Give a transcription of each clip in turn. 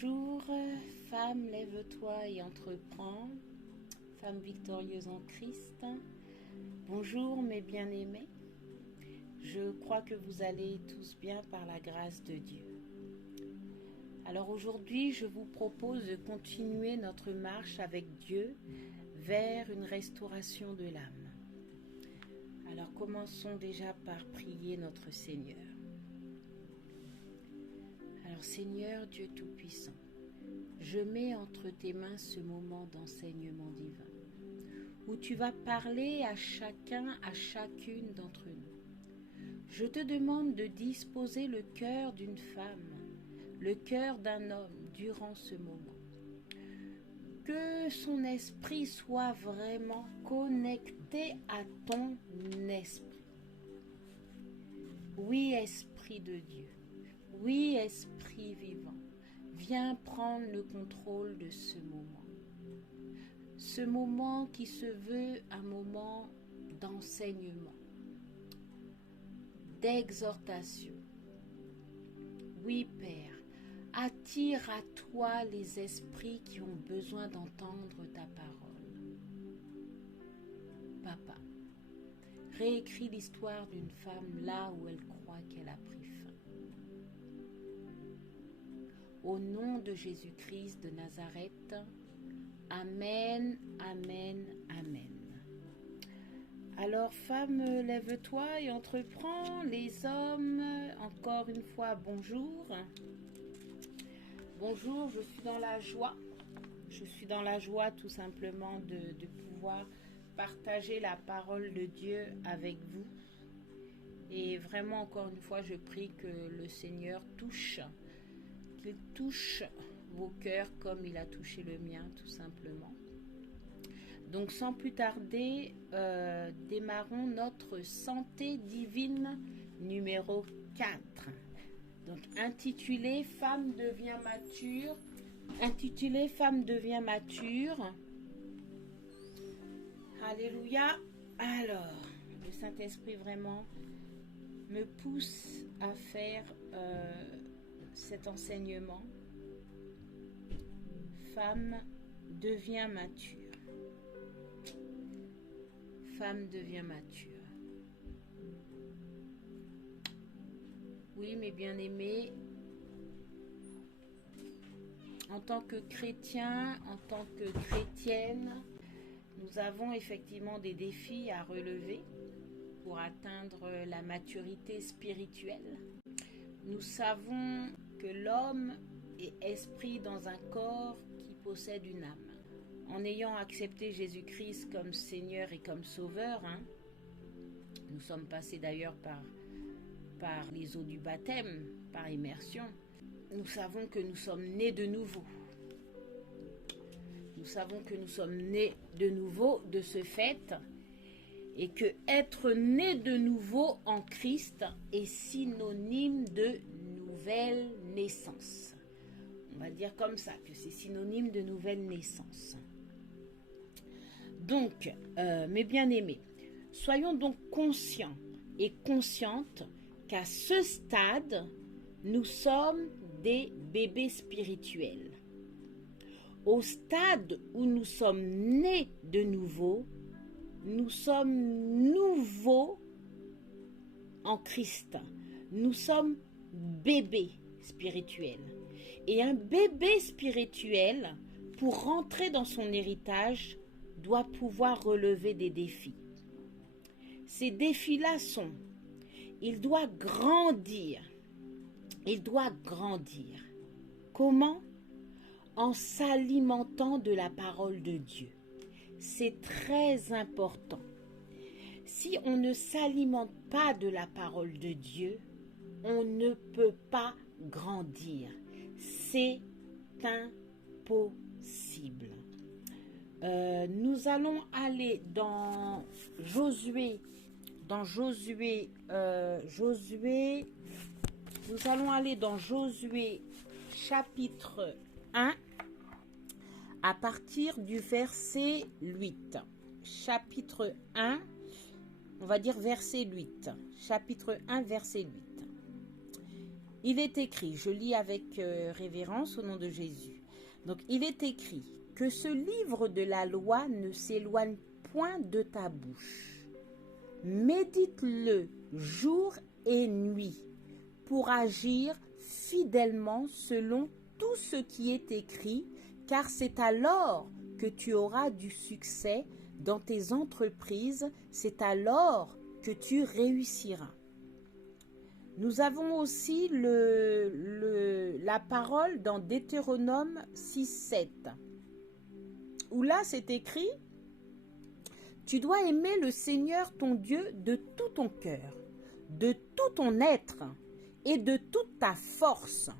Bonjour, femme, lève-toi et entreprends, femme victorieuse en Christ. Bonjour mes bien-aimés, je crois que vous allez tous bien par la grâce de Dieu. Alors aujourd'hui, je vous propose de continuer notre marche avec Dieu vers une restauration de l'âme. Alors commençons déjà par prier notre Seigneur. Alors Seigneur Dieu Tout-Puissant, je mets entre tes mains ce moment d'enseignement divin, où tu vas parler à chacun, à chacune d'entre nous. Je te demande de disposer le cœur d'une femme, le cœur d'un homme durant ce moment. Que son esprit soit vraiment connecté à ton esprit. Oui, Esprit de Dieu. Oui, Esprit vivant, viens prendre le contrôle de ce moment. Ce moment qui se veut un moment d'enseignement, d'exhortation. Oui, Père, attire à toi les esprits qui ont besoin d'entendre ta parole. Papa, réécris l'histoire d'une femme là où elle croit qu'elle a pris fin. Au nom de Jésus-Christ de Nazareth, Amen, Amen, Amen. Alors, femme, lève-toi et entreprends. Les hommes, encore une fois, bonjour. Bonjour, je suis dans la joie. Je suis dans la joie tout simplement de pouvoir partager la parole de Dieu avec vous. Et vraiment, encore une fois, je prie que le Seigneur qu'il touche vos cœurs comme il a touché le mien, tout simplement. Donc, sans plus tarder, démarrons notre santé divine numéro 4. Donc, intitulé « Femme devient mature ». Intitulé « Femme devient mature ». Alléluia. Alors, le Saint-Esprit vraiment me pousse à faire cet enseignement. Femme devient mature. Femme devient mature. Oui, mes bien-aimés, en tant que chrétiens, en tant que chrétiennes, nous avons effectivement des défis à relever pour atteindre la maturité spirituelle. Nous savons que l'homme est esprit dans un corps qui possède une âme. En ayant accepté Jésus-Christ comme Seigneur et comme Sauveur, nous sommes passés d'ailleurs par les eaux du baptême, par immersion, nous savons que nous sommes nés de nouveau. Nous savons que nous sommes nés de nouveau de ce fait et que être né de nouveau en Christ est synonyme de nouvelle naissance. On va dire comme ça, que c'est synonyme de nouvelle naissance. Donc, mes bien-aimés, soyons donc conscients et conscientes qu'à ce stade, nous sommes des bébés spirituels. Au stade où nous sommes nés de nouveau, nous sommes nouveaux en Christ. Nous sommes bébés spirituels. Et un bébé spirituel, pour rentrer dans son héritage, doit pouvoir relever des défis. Ces défis-là sont, il doit grandir. Il doit grandir. Comment? En s'alimentant de la parole de Dieu. C'est très important. Si on ne s'alimente pas de la parole de Dieu, on ne peut pas grandir. C'est impossible. Nous allons aller dans Josué. Nous allons aller dans Josué chapitre 1 à partir du verset 8. Chapitre 1, on va dire verset 8. Chapitre 1, verset 8. Il est écrit, je lis avec révérence au nom de Jésus. Donc, il est écrit que ce livre de la loi ne s'éloigne point de ta bouche. Médite-le jour et nuit pour agir fidèlement selon tout ce qui est écrit, car c'est alors que tu auras du succès dans tes entreprises, c'est alors que tu réussiras. Nous avons aussi la parole dans Deutéronome 6,7, où là c'est écrit « Tu dois aimer le Seigneur ton Dieu de tout ton cœur, de tout ton être et de toute ta force.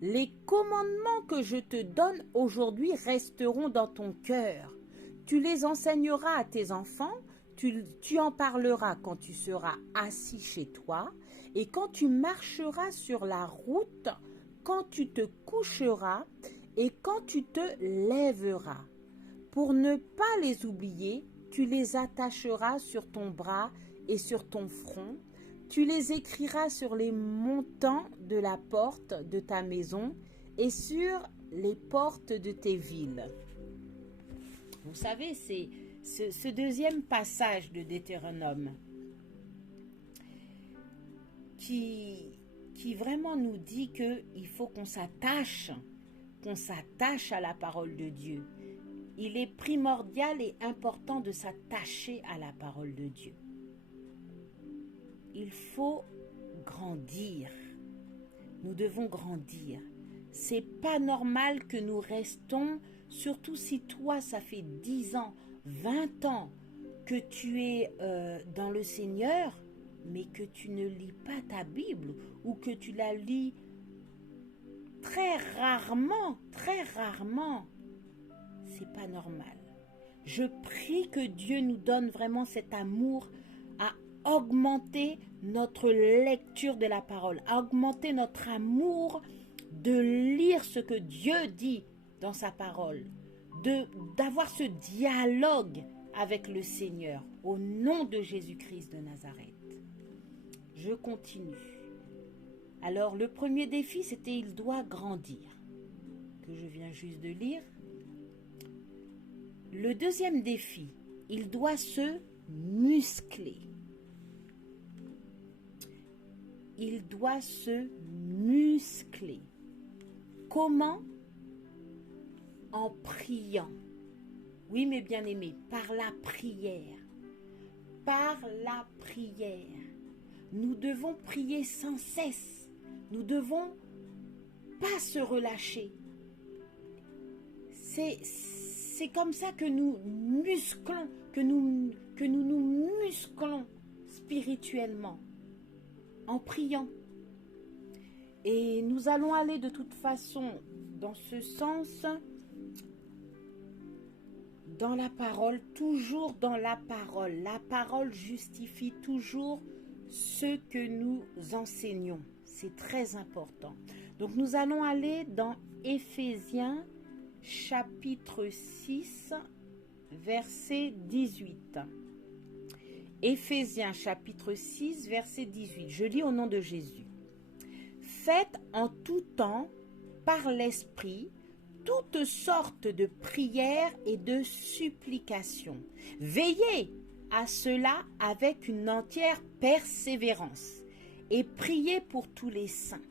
Les commandements que je te donne aujourd'hui resteront dans ton cœur. Tu les enseigneras à tes enfants, tu en parleras quand tu seras assis chez toi et quand tu marcheras sur la route, quand tu te coucheras et quand tu te lèveras. Pour ne pas les oublier, tu les attacheras sur ton bras et sur ton front. Tu les écriras sur les montants de la porte de ta maison et sur les portes de tes villes. » Vous savez, c'est ce deuxième passage de Deutéronome qui vraiment nous dit qu'il faut qu'on s'attache à la parole de Dieu. Il est primordial et important de s'attacher à la parole de Dieu. Il faut grandir. Nous devons grandir. C'est pas normal que nous restons, surtout si toi, ça fait 10 ans, 20 ans que tu es dans le Seigneur, mais que tu ne lis pas ta Bible ou que tu la lis très rarement. C'est pas normal. Je prie que Dieu nous donne vraiment cet amour à augmenter notre lecture de la parole, à augmenter notre amour de lire ce que Dieu dit dans sa parole, d'avoir ce dialogue avec le Seigneur au nom de Jésus-Christ de Nazareth. Je continue. Alors, le premier défi, c'était « Il doit grandir », que je viens juste de lire. Le deuxième défi, il doit se muscler. Il doit se muscler. Comment? En priant. Oui, mes bien-aimés, par la prière. Par la prière. Nous devons prier sans cesse. Nous devons pas se relâcher. C'est comme ça que nous musclons, que nous nous musclons spirituellement, en priant. Et nous allons aller de toute façon dans ce sens, dans la parole, toujours dans la parole. La parole justifie toujours ce que nous enseignons. C'est très important. Donc nous allons aller dans Éphésiens chapitre 6, verset 18. Éphésiens chapitre 6, verset 18. Je lis au nom de Jésus. Faites en tout temps, par l'Esprit, toutes sortes de prières et de supplications. Veillez à cela avec une entière persévérance et priez pour tous les saints.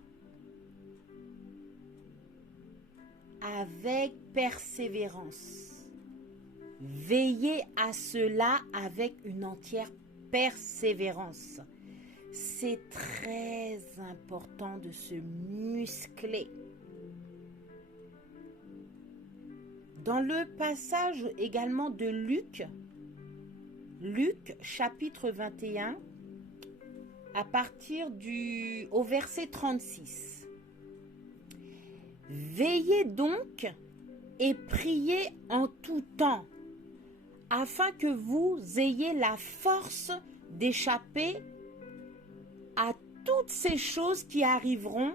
Avec persévérance. Veillez à cela avec une entière persévérance. C'est très important de se muscler. Dans le passage également de Luc chapitre 21, à partir au verset 36. Veillez donc et priez en tout temps, afin que vous ayez la force d'échapper à toutes ces choses qui arriveront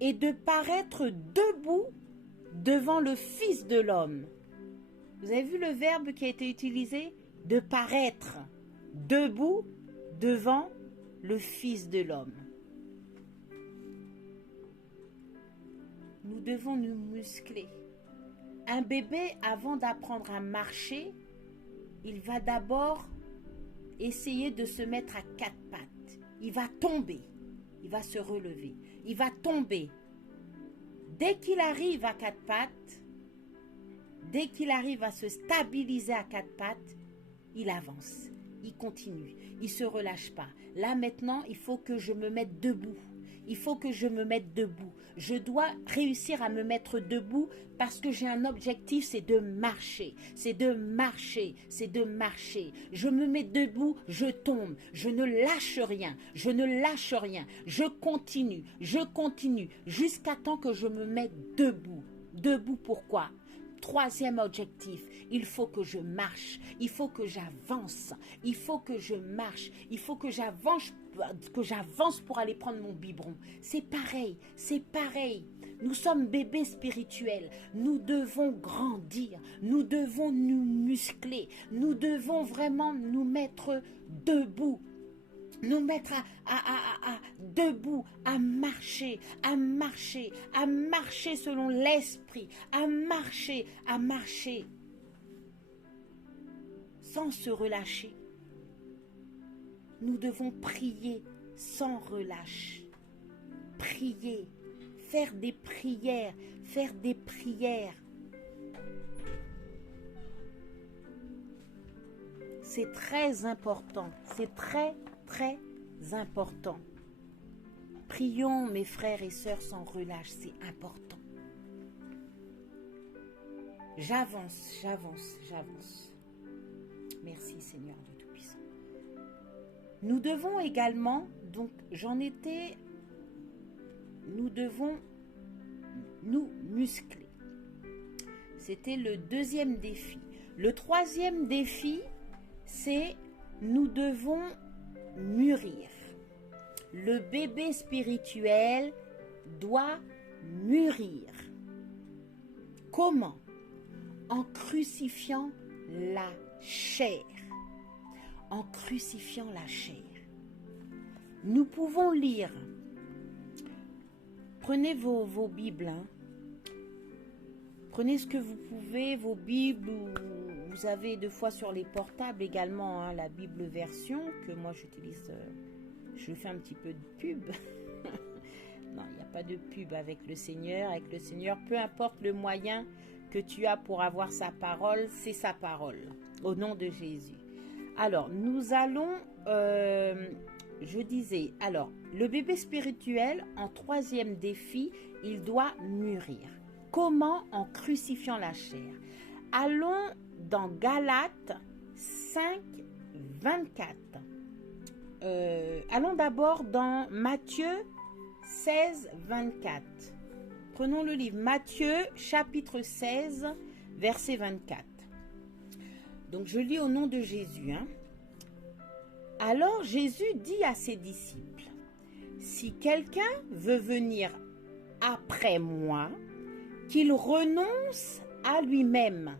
et de paraître debout devant le Fils de l'homme. Vous avez vu le verbe qui a été utilisé? De paraître debout devant le Fils de l'homme. devons nous muscler. Un bébé, avant d'apprendre à marcher, il va d'abord essayer de se mettre à quatre pattes. Il va tomber, il va se relever, il va tomber. Dès qu'il arrive à quatre pattes, dès qu'il arrive à se stabiliser à quatre pattes, il avance, il continue, il ne se relâche pas. Là maintenant, il faut que je me mette debout. Il faut que je me mette debout. Je dois réussir à me mettre debout parce que j'ai un objectif, c'est de marcher. C'est de marcher, c'est de marcher. Je me mets debout, je tombe. Je ne lâche rien, je ne lâche rien. Je continue jusqu'à temps que je me mette debout. Debout pourquoi ? Troisième objectif, il faut que je marche, il faut que j'avance, il faut que je marche, il faut que j'avance pour aller prendre mon biberon. C'est pareil. Nous sommes bébés spirituels, nous devons grandir, nous devons nous muscler, nous devons vraiment nous mettre debout. Nous mettre debout, à marcher selon l'esprit, à marcher, sans se relâcher. Nous devons prier sans relâche, prier, faire des prières. C'est très important, c'est très important. Prions, mes frères et sœurs, sans relâche, c'est important. J'avance. Merci Seigneur Dieu Tout-Puissant. Nous devons également, nous devons nous muscler. C'était le deuxième défi. Le troisième défi, c'est nous devons mûrir. Le bébé spirituel doit mûrir. Comment ? En crucifiant la chair. En crucifiant la chair. Nous pouvons lire. Prenez vos Bibles. Prenez ce que vous pouvez, vos Bibles, ou vous avez deux fois sur les portables également la Bible version que moi j'utilise. Je fais un petit peu de pub. Non, il n'y a pas de pub avec le Seigneur. Avec le Seigneur, peu importe le moyen que tu as pour avoir sa parole, c'est sa parole. Au nom de Jésus. Alors, nous allons, je disais, le bébé spirituel, en troisième défi, il doit mûrir. Comment ? En crucifiant la chair. Allons dans Galates 5, 24. Allons d'abord dans Matthieu 16, 24. Prenons le livre Matthieu, chapitre 16, verset 24. Donc, je lis au nom de Jésus. Alors, Jésus dit à ses disciples, « Si quelqu'un veut venir après moi, qu'il renonce à lui-même,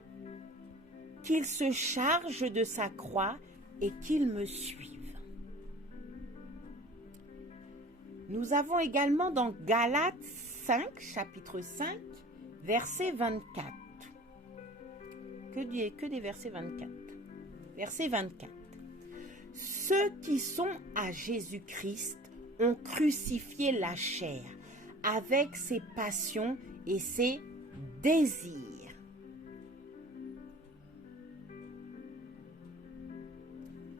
qu'il se charge de sa croix et qu'il me suive. » Nous avons également dans Galates 5, chapitre 5, verset 24. Que des versets 24. Verset 24. Ceux qui sont à Jésus-Christ ont crucifié la chair avec ses passions et ses désirs.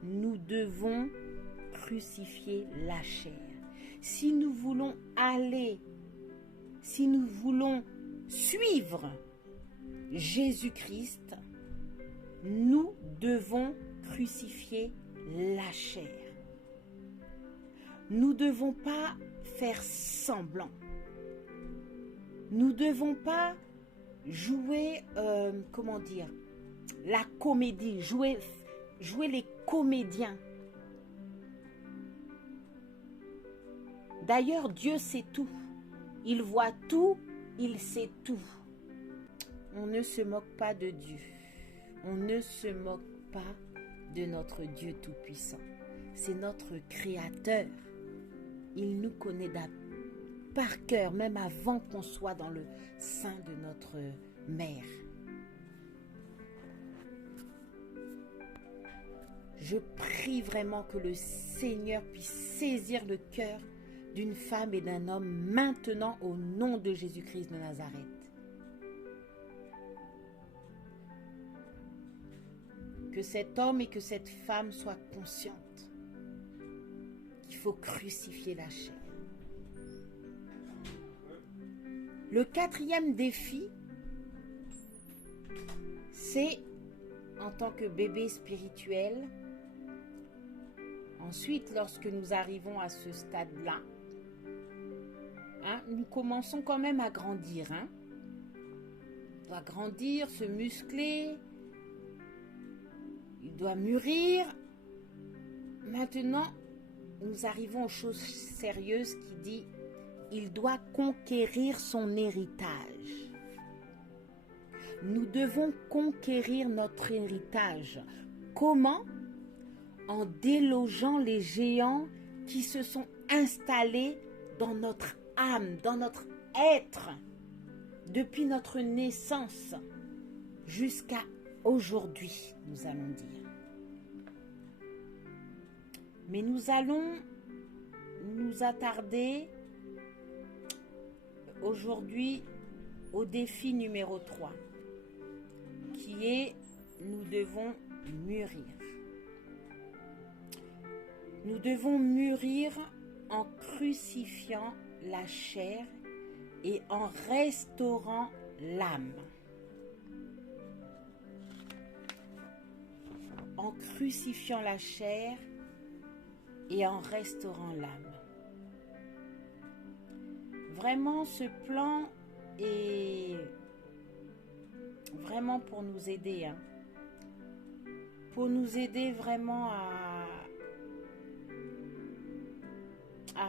Nous devons crucifier la chair. Si nous voulons aller, si nous voulons suivre Jésus-Christ, nous devons crucifier la chair. Nous ne devons pas faire semblant. Nous ne devons pas jouer, la comédie, jouer les comédiens. D'ailleurs, Dieu sait tout. Il voit tout, il sait tout. On ne se moque pas de Dieu. On ne se moque pas de notre Dieu Tout-Puissant. C'est notre Créateur. Il nous connaît par cœur, même avant qu'on soit dans le sein de notre mère. Je prie vraiment que le Seigneur puisse saisir le cœur d'une femme et d'un homme maintenant au nom de Jésus-Christ de Nazareth. Que cet homme et que cette femme soient conscientes qu'il faut crucifier la chair. Le quatrième défi, c'est en tant que bébé spirituel. Ensuite, lorsque nous arrivons à ce stade-là, nous commençons quand même à grandir. On doit grandir, se muscler, il doit mûrir. Maintenant, nous arrivons aux choses sérieuses qui dit il doit conquérir son héritage. Nous devons conquérir notre héritage. Comment? En délogeant les géants qui se sont installés dans notre âme, dans notre être, depuis notre naissance jusqu'à aujourd'hui, nous allons dire. Mais nous allons nous attarder aujourd'hui au défi numéro 3, qui est nous devons mûrir. Nous devons mûrir en crucifiant la chair et en restaurant l'âme. En crucifiant la chair et en restaurant l'âme. Vraiment, ce plan est vraiment pour nous aider. Pour nous aider vraiment à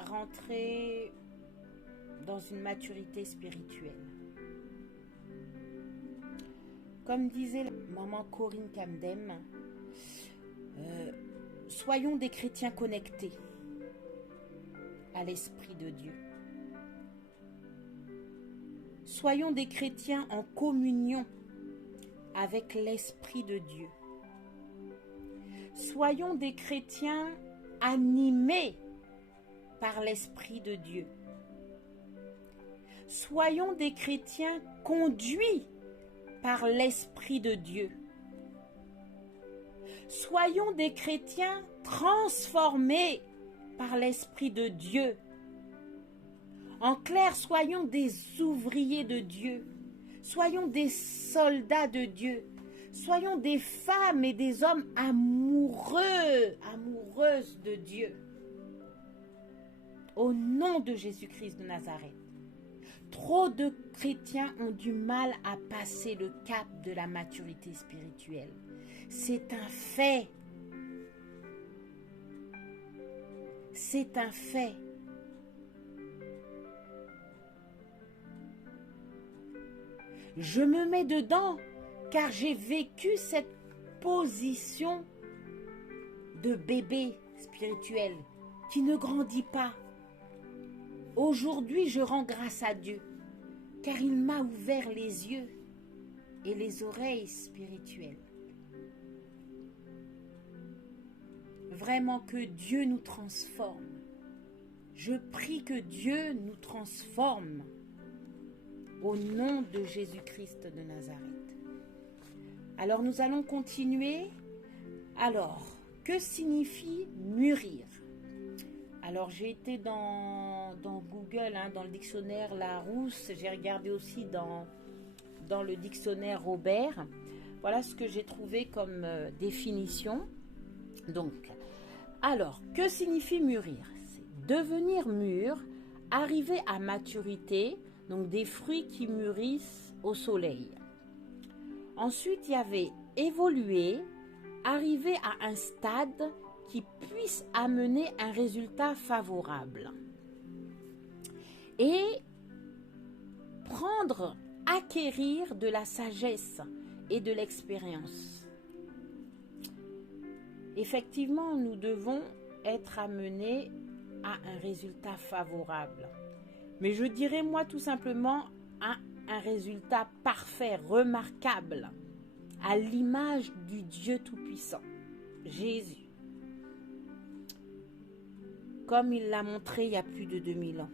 rentrer dans une maturité spirituelle. Comme disait maman Corinne Camdem, soyons des chrétiens connectés à l'Esprit de Dieu. Soyons des chrétiens en communion avec l'Esprit de Dieu. Soyons des chrétiens animés par l'Esprit de Dieu. Soyons des chrétiens conduits par l'Esprit de Dieu. Soyons des chrétiens transformés par l'Esprit de Dieu. En clair, soyons des ouvriers de Dieu. Soyons des soldats de Dieu. Soyons des femmes et des hommes amoureux, amoureuses de Dieu. Au nom de Jésus-Christ de Nazareth. Trop de chrétiens ont du mal à passer le cap de la maturité spirituelle. C'est un fait. C'est un fait. Je me mets dedans car j'ai vécu cette position de bébé spirituel qui ne grandit pas. Aujourd'hui, je rends grâce à Dieu car il m'a ouvert les yeux et les oreilles spirituelles. Vraiment que Dieu nous transforme. Je prie que Dieu nous transforme au nom de Jésus-Christ de Nazareth. Alors nous allons continuer. Alors, que signifie mûrir? Alors j'ai été dans Google, dans le dictionnaire Larousse, j'ai regardé aussi dans le dictionnaire Robert. Voilà ce que j'ai trouvé comme définition. Donc, alors, que signifie mûrir? C'est devenir mûr, arriver à maturité, donc des fruits qui mûrissent au soleil. Ensuite, il y avait évoluer, arriver à un stade qui puisse amener un résultat favorable. Et acquérir de la sagesse et de l'expérience. Effectivement, nous devons être amenés à un résultat favorable. mais je dirais moi tout simplement un résultat parfait, remarquable, à l'image du Dieu Tout-Puissant, Jésus, comme il l'a montré il y a plus de 2000 ans.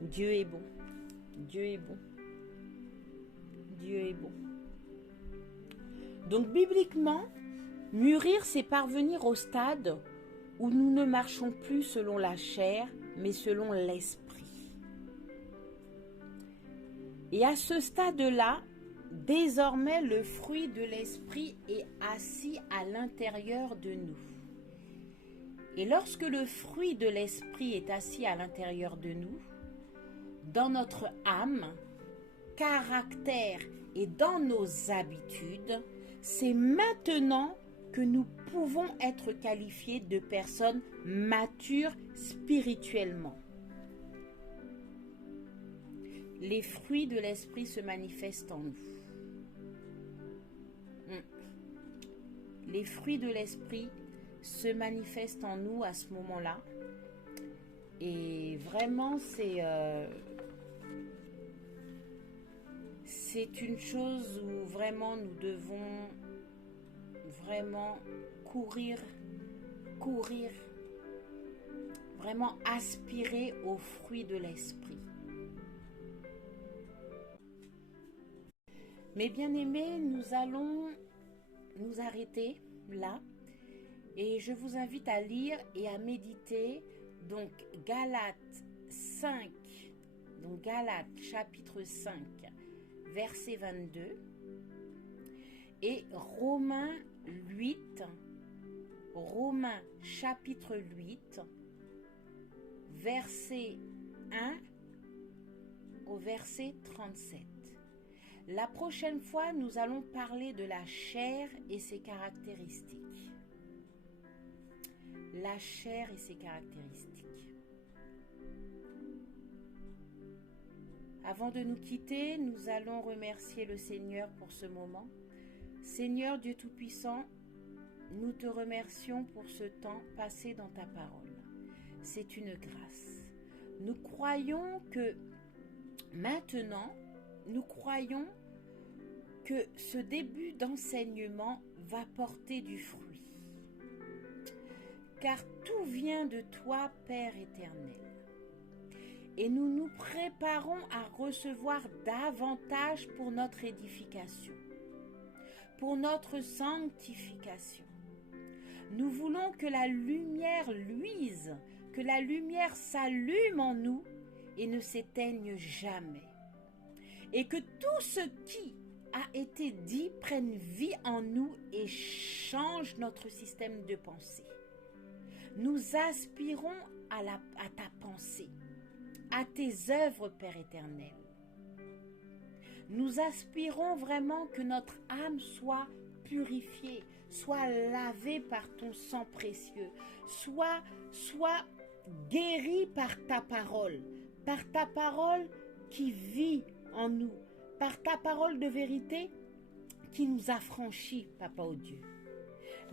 Dieu est bon, Dieu est bon, Dieu est bon. Donc bibliquement, mûrir, c'est parvenir au stade où nous ne marchons plus selon la chair, mais selon l'esprit. Et à ce stade-là, désormais, le fruit de l'esprit est assis à l'intérieur de nous. Et lorsque le fruit de l'esprit est assis à l'intérieur de nous, dans notre âme, caractère et dans nos habitudes, c'est maintenant que nous pouvons être qualifiés de personnes matures spirituellement. Les fruits de l'esprit se manifestent en nous. Les fruits de l'esprit se manifestent en nous à ce moment-là. Et vraiment, c'est une chose où vraiment nous devons vraiment courir, vraiment aspirer aux fruits de l'esprit. Mes bien-aimés, nous allons nous arrêter là et je vous invite à lire et à méditer donc Galates 5, donc Galates chapitre 5, verset 22 et Romains chapitre 8, verset 1 au verset 37. La prochaine fois, nous allons parler de la chair et ses caractéristiques. La chair et ses caractéristiques. Avant de nous quitter, nous allons remercier le Seigneur pour ce moment. Seigneur Dieu Tout-Puissant, nous te remercions pour ce temps passé dans ta parole. C'est une grâce. Nous croyons que maintenant, que ce début d'enseignement va porter du fruit. Car tout vient de toi, Père éternel. Et nous nous préparons à recevoir davantage pour notre édification, pour notre sanctification. Nous voulons que la lumière luise, que la lumière s'allume en nous et ne s'éteigne jamais. Et que tout ce qui a été dit prenne vie en nous et change notre système de pensée. Nous aspirons à ta pensée, à tes œuvres, Père éternel. Nous aspirons vraiment que notre âme soit purifiée, soit lavée par ton sang précieux, soit guérie par ta parole qui vit en nous, par ta parole de vérité qui nous affranchit, Papa au Dieu.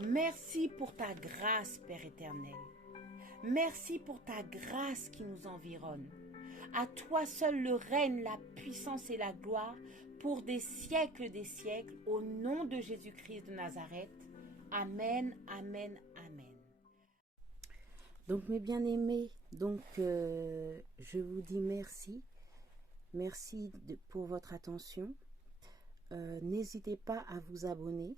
Merci pour ta grâce, Père éternel. Merci pour ta grâce qui nous environne. À toi seul le règne, la puissance et la gloire pour des siècles, au nom de Jésus-Christ de Nazareth. Amen, amen, amen. Donc mes bien-aimés, je vous dis merci. Merci pour votre attention. N'hésitez pas à vous abonner.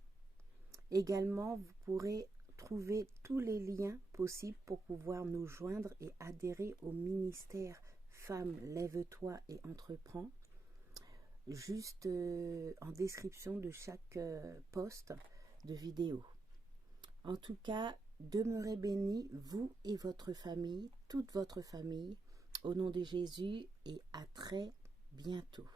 Également, vous pourrez trouver tous les liens possibles pour pouvoir nous joindre et adhérer au ministère Femmes, lève-toi et entreprends. Juste en description de chaque post de vidéo. En tout cas, demeurez bénis, vous et votre famille, toute votre famille, au nom de Jésus et à très bientôt.